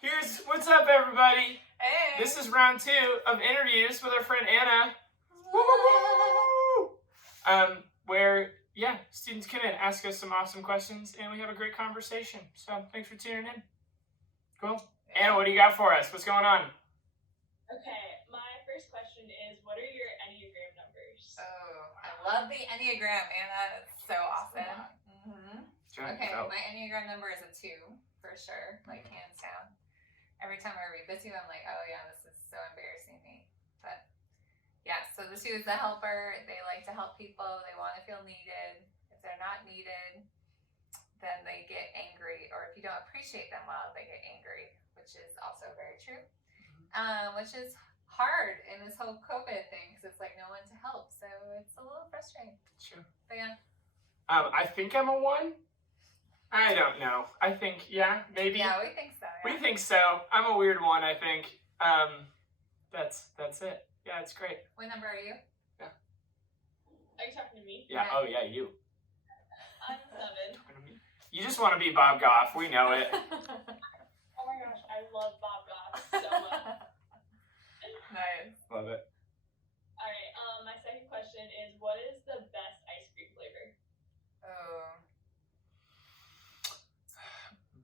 What's up, everybody? Hey. This is round 2 of interviews with our friend Anna. Where students come in, ask us some awesome questions, and we have a great conversation. So thanks for tuning in. Cool. Anna, what do you got for us? What's going on? Okay, my first question is, what are your Enneagram numbers? Oh, I love the Enneagram, Anna. It's so awesome. Okay, my Enneagram number is a 2, for sure, like hands down. Every time I read the 2, I'm like, oh yeah, this is so embarrassing me. But yeah, so the 2 is the helper. They like to help people. They want to feel needed. If they're not needed, then they get angry. Or if you don't appreciate them well, they get angry, which is also very true. Which is hard in this whole COVID thing because it's like no one to help. So it's a little frustrating. Sure. But yeah. I think I'm a 1. I don't know. I think, maybe. Yeah, we think so. Yeah. We think so. I'm a weird 1, I think. That's it. Yeah, it's great. What number are you? Yeah. Are you talking to me? Yeah. Oh, yeah, you. I'm 7. You just want to be Bob Goff. We know it. Oh my gosh, I love Bob Goff so much. Nice. Love it. Alright, my second question is, what is the best ice cream flavor? Oh.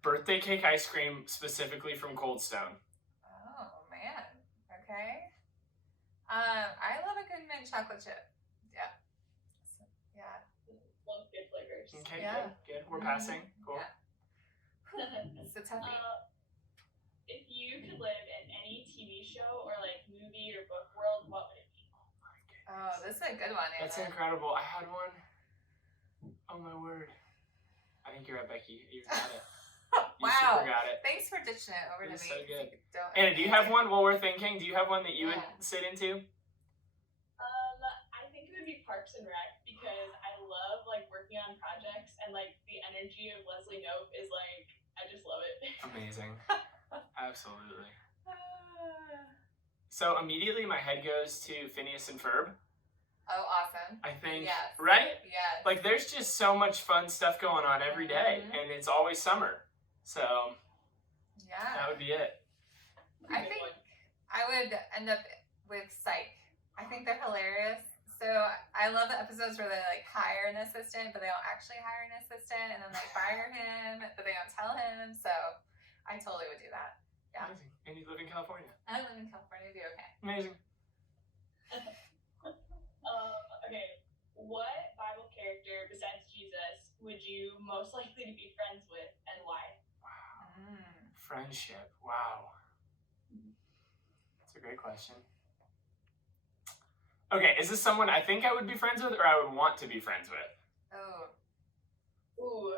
Birthday cake ice cream, specifically from Cold Stone. Oh, man. Okay. I love a good mint chocolate chip. Yeah. So, yeah. Love good flavors. Okay, Yeah. good. We're passing. Cool. Yeah. It's a toughie. If you could live in any TV show or like movie or book world, what would it be? Oh, this is a good one, Anna. That's incredible. I had one. Oh my word. I think you're right, Becky. You got it. You Wow. super got it. Thanks for ditching it over to me. So good. Anna, do you have one while we're thinking? Do you have one that you would sit into? I think it would be Parks and Rec because I love like working on projects and like the energy of Leslie Knope is like, I just love it. Amazing. Absolutely. So immediately my head goes to Phineas and Ferb. Oh, awesome. I think, yes. Right? Yes. Like there's just so much fun stuff going on every day, and it's always summer. So yeah, that would be it. I think I would end up with Psych. I think they're hilarious. So I love the episodes where they like hire an assistant, but they don't actually hire an assistant, and then they fire him, but they don't tell him. So I totally would do that. Yeah. Amazing. And you live in California. I live in California. It'd be okay. Amazing. Okay, what Bible character besides Jesus would you most likely to be friends with and why? Wow. Friendship. Wow. That's a great question. Okay, is this someone I think I would be friends with or I would want to be friends with? Oh. Ooh.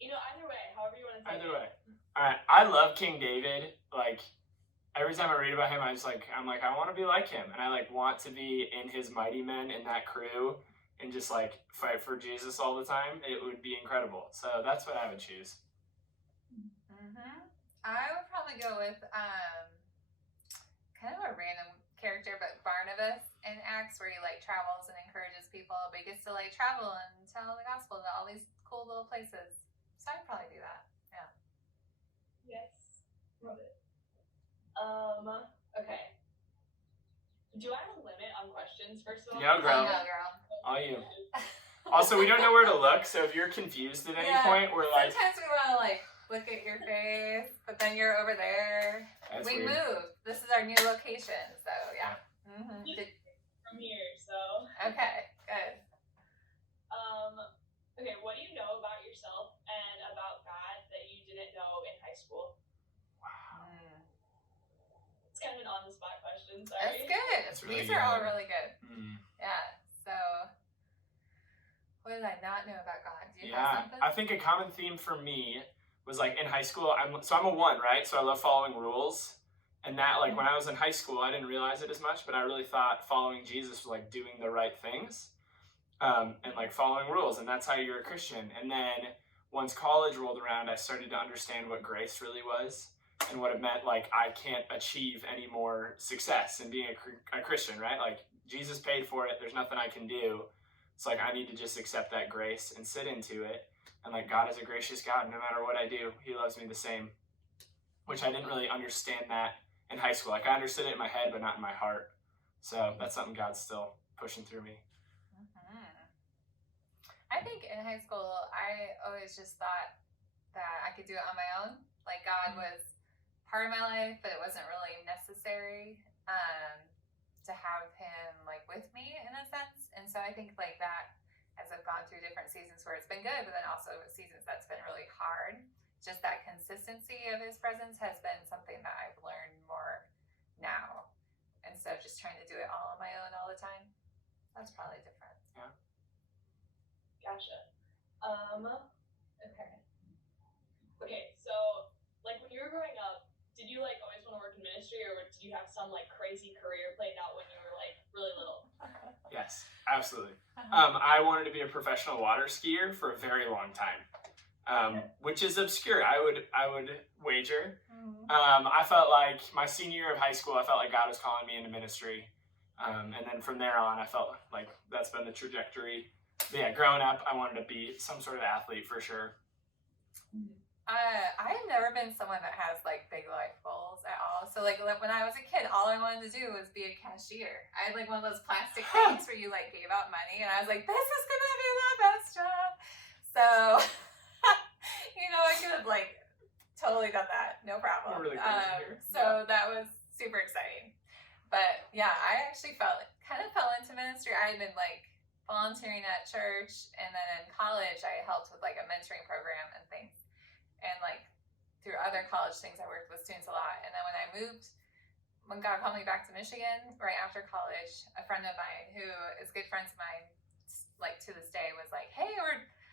You know, either way, however you want to say it. Either way. Alright, I love King David. Like, every time I read about him, I'm like, I want to be like him. And I like want to be in his mighty men in that crew and just like fight for Jesus all the time. It would be incredible. So that's what I would choose. I would probably go with kind of a random character, but Barnabas in Acts, where he like travels and encourages people, but he gets to like travel and tell the gospel to all these cool little places. So I'd probably do that. Yeah. Yes. Love it. Okay. Do I have a limit on questions, first of all? No, girl. No, girl. All you. Also, we don't know where to look, so if you're confused at any point, we're like... Sometimes we want to like look at your face, but then you're over there. We weird. moved. This is our new location, so yeah. From here, so... Okay, good. Okay, what do you know about yourself and about God that you didn't know in high school? Wow. It's kind of an on-the-spot question, sorry. That's good. That's really These are all really good. Yeah, so... What did I not know about God? Do you have something? I think a common theme for me was like in high school, I'm a 1, right? So I love following rules. And that like when I was in high school, I didn't realize it as much, but I really thought following Jesus was like doing the right things and like following rules. And that's how you're a Christian. And then once college rolled around, I started to understand what grace really was and what it meant. Like I can't achieve any more success in being a Christian, right? Like Jesus paid for it. There's nothing I can do. It's like I need to just accept that grace and sit into it. And like God is a gracious God. No matter what I do, he loves me the same. which I didn't really understand that in high school. Like I understood it in my head, but not in my heart. So that's something God's still pushing through me. I think in high school, I always just thought that I could do it on my own. Like God was part of my life, but it wasn't really necessary to have him like with me in a sense. And so I think like that, as I've gone through different seasons where it's been good, but then also seasons that's been really hard, just that consistency of his presence has been something that I've learned more now. Instead of just trying to do it all on my own all the time. That's probably different. Yeah. Gotcha. Okay, so like when you were growing up, did you like always want to work in ministry, or did you have some like crazy career planned out when you were like really little? Yes, absolutely. I wanted to be a professional water skier for a very long time, which is obscure. I would wager. I felt like my senior year of high school, I felt like God was calling me into ministry, and then from there on, I felt like that's been the trajectory. But yeah, growing up, I wanted to be some sort of athlete for sure. I've never been someone that has like big life goals at all. So like when I was a kid, all I wanted to do was be a cashier. I had like one of those plastic things where you like gave out money, and I was like, this is gonna be the best job. So I could have like totally done that, no problem. Really so that was super exciting. But yeah, I actually fell into ministry. I had been like volunteering at church, and then in college I helped with like a mentoring program and things. And like through other college things, I worked with students a lot. And then when God called me back to Michigan right after college, a friend of mine who is good friends of mine, like to this day, was like, "Hey,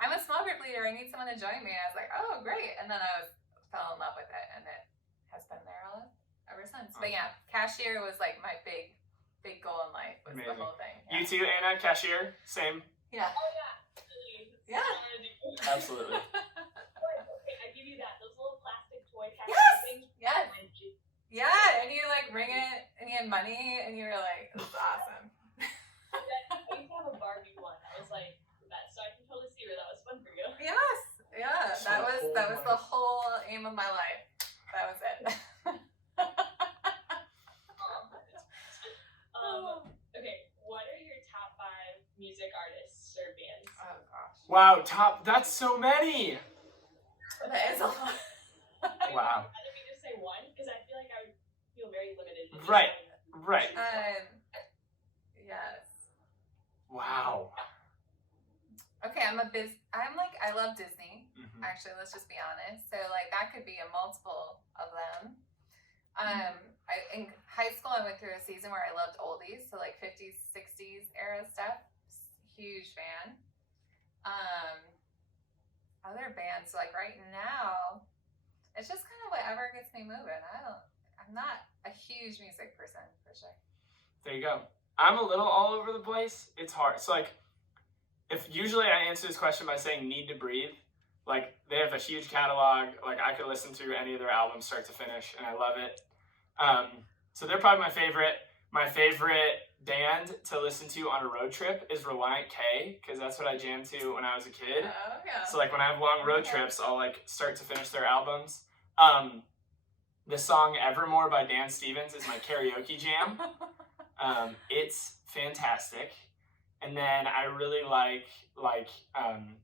I'm a small group leader. I need someone to join me." I was like, "Oh, great!" And then I fell in love with it, and it has been there ever since. But yeah, cashier was like my big goal in life. Was Amazing. The whole thing. Yeah. You too, Anna, cashier, same. Yeah. Oh yeah. Yeah. Absolutely. Yes. Yeah, and you like ring it, and you had money, and you were like, "This is awesome." I used to have a Barbie one. I was like, so I can totally see where that was fun for you. Yes, yeah, that was the whole aim of my life. That was it. Okay, what are your top 5 music artists or bands? Oh gosh. Wow, that's so many. That is a lot. Wow. Let me just say one, because I feel like I would feel very limited. Right. Yes. Wow. Okay, I love Disney. Mm-hmm. Actually, let's just be honest. So like that could be a multiple of them. In high school, I went through a season where I loved oldies, so like 50s, 60s era stuff. Huge fan. Other bands, like right now, it's just kind of whatever gets me moving. I'm not a huge music person, for sure. There you go. I'm a little all over the place. It's hard. So like, if usually I answer this question by saying Need to Breathe, like they have a huge catalog. Like I could listen to any of their albums start to finish, and I love it. So they're probably my favorite. My favorite band to listen to on a road trip is Reliant K, because that's what I jammed to when I was a kid. Oh, yeah. So like when I have long road trips, I'll like start to finish their albums. The song Evermore by Dan Stevens is my karaoke jam. It's fantastic. And then I really like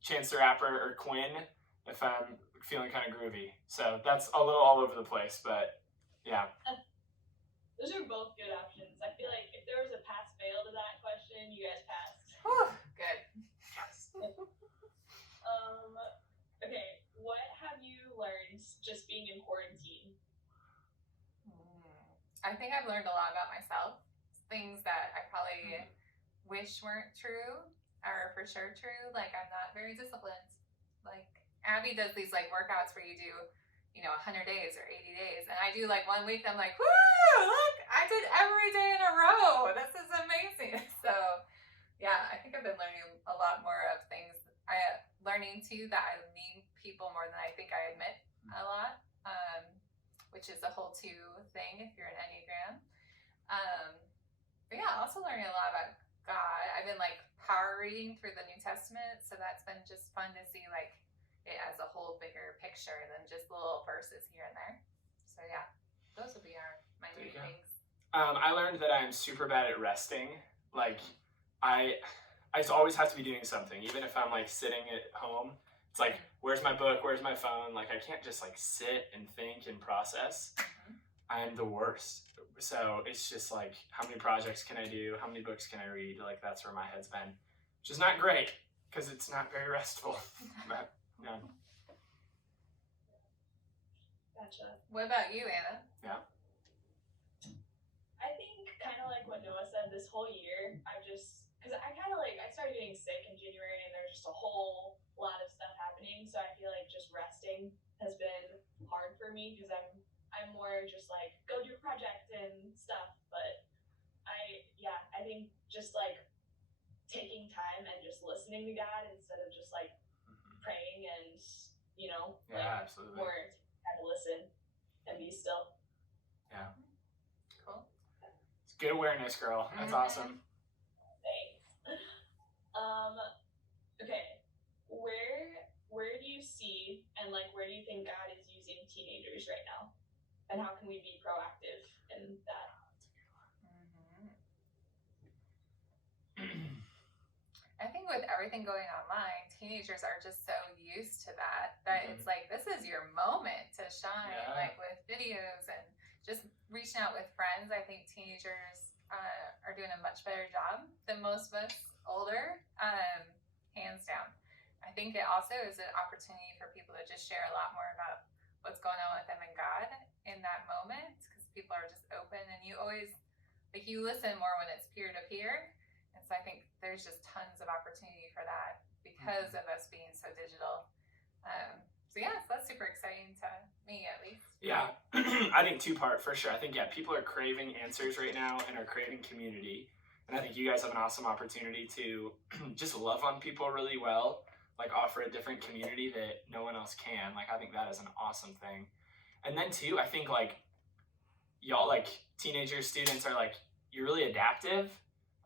Chance the Rapper or Quinn if I'm feeling kind of groovy. So that's a little all over the place, but yeah. Those are both good options. I feel like if there was a pass-fail to that question, you guys passed. Whew, good. Yes. Okay, what have you learned just being in quarantine? I think I've learned a lot about myself. Things that I probably wish weren't true are for sure true. Like I'm not very disciplined. Like Abby does these like workouts where you do 100 days or 80 days. And I do like 1 week, I'm like, woo, look, I did every day in a row. This is amazing. So yeah, I think I've been learning a lot more of things. Learning too that I need people more than I think I admit a lot, which is a whole 2 thing if you're an Enneagram. But yeah, also learning a lot about God. I've been like power reading through the New Testament. So that's been just fun to see like it as a whole bigger picture than just little verses here and there. I learned that I'm super bad at resting. Like, I always have to be doing something, even if I'm like sitting at home. It's like, where's my book? Where's my phone? Like, I can't just like sit and think and process. I'm the worst. So it's just like, how many projects can I do? How many books can I read? Like, that's where my head's been, which is not great because it's not very restful. But, yeah. Gotcha. What about you, Anna? Yeah. I think kind of like what Noah said, this whole year, because I started getting sick in January and there's just a whole lot of stuff happening. So I feel like just resting has been hard for me because I'm more just like, go do a project and stuff. But I think just like taking time and just listening to God instead of just like praying and, Yeah, absolutely. more kind of listen and be still. Yeah. Cool. It's good awareness, girl. That's awesome. Thanks. Okay. Where do you see and like where do you think God is using teenagers right now? And how can we be proactive in that? I think with everything going online, teenagers are just so used to that it's like, this is your moment to shine, like with videos and just reaching out with friends. I think teenagers are doing a much better job than most of us older, hands down. I think it also is an opportunity for people to just share a lot more about what's going on with them and God in that moment, because people are just open, and you always, like, you listen more when it's peer-to-peer. And so I think there's just tons of opportunity for that because of us being so digital. So that's super exciting to me, at least. Yeah, I think two-part for sure. I think, people are craving answers right now and are craving community. And I think you guys have an awesome opportunity to just love on people really well, like offer a different community that no one else can. Like, I think that is an awesome thing. And then too, I think like y'all, like teenagers, students are like, you're really adaptive.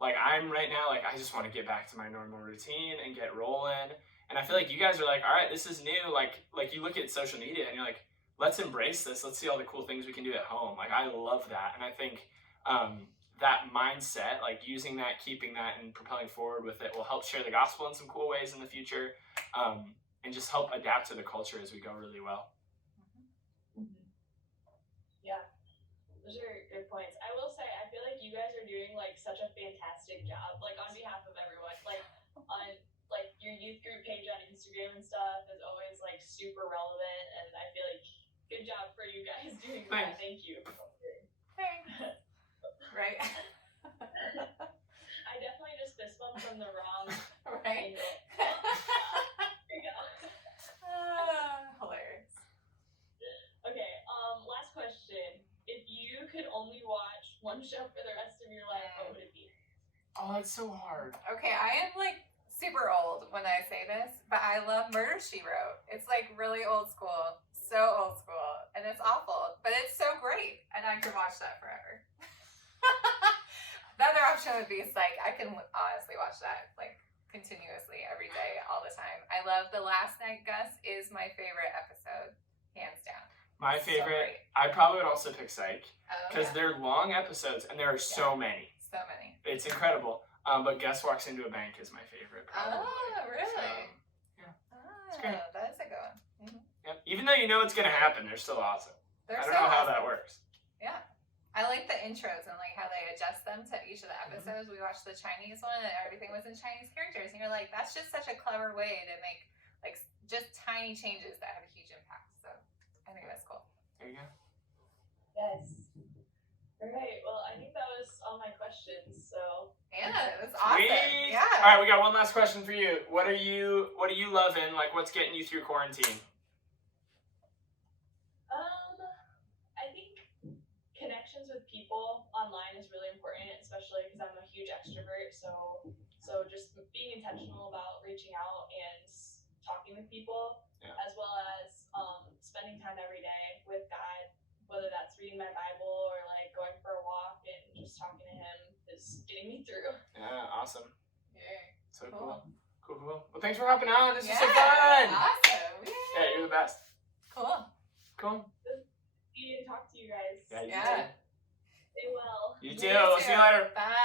Like I'm right now, like I just want to get back to my normal routine and get rolling. And I feel like you guys are like, all right, this is new. Like you look at social media and you're like, let's embrace this. Let's see all the cool things we can do at home. Like I love that. And I think that mindset, like using that, keeping that, and propelling forward with it will help share the gospel in some cool ways in the future, and just help adapt to the culture as we go really well. Yeah, those are good points. I will say, I feel like you guys are doing like such a fantastic job, like on behalf of everyone, like on like your youth group page on Instagram and stuff is always like super relevant, and I feel like good job for you guys doing that. Thank you. Thanks. Right. I definitely just fist bumped from the wrong right. angle. There you go. Hilarious. Okay, last question. If you could only watch one show for the rest of your life, what would it be? Oh, it's so hard. Okay, I am like super old when I say this, but I love Murder, She Wrote. It's like really old school, so old school, and it's awful, but it's so great, and I could watch that forever. The other option would be Psych. I can honestly watch that like continuously every day, all the time. I love The Last Night Gus is my favorite episode, hands down. My favorite, I probably would also pick Psych, because they're long episodes and there are so many. So many. It's incredible. But Gus Walks Into a Bank is my favorite, probably. Oh, really? So, yeah. It's great. That is a good one. Mm-hmm. Yep. Even though you know it's going to happen, they're still awesome. I don't know how that works. Yeah. I like the intros and like how they adjust them to each of the episodes. We watched the Chinese one and everything was in Chinese characters. And you're like, that's just such a clever way to make like just tiny changes that have a huge impact. So I think that's cool. There you go. Yes. All right. Well, I think that was all my questions. So Anna, that's awesome. Yeah. All right, we got one last question for you. What are you loving? Like, what's getting you through quarantine? I think connections with people online is really important, especially because I'm a huge extrovert. So just being intentional about reaching out and talking with people, as well as spending time every day with God, whether that's reading my Bible or like going for a walk and just talking to Him, is getting me through. Yeah, awesome. Yeah. So cool. Well, thanks for hopping on. This is so fun. Awesome. Yeah, you're the best. Cool. See and talk to you guys. Yeah. Stay well. You too. We'll see you later. Bye.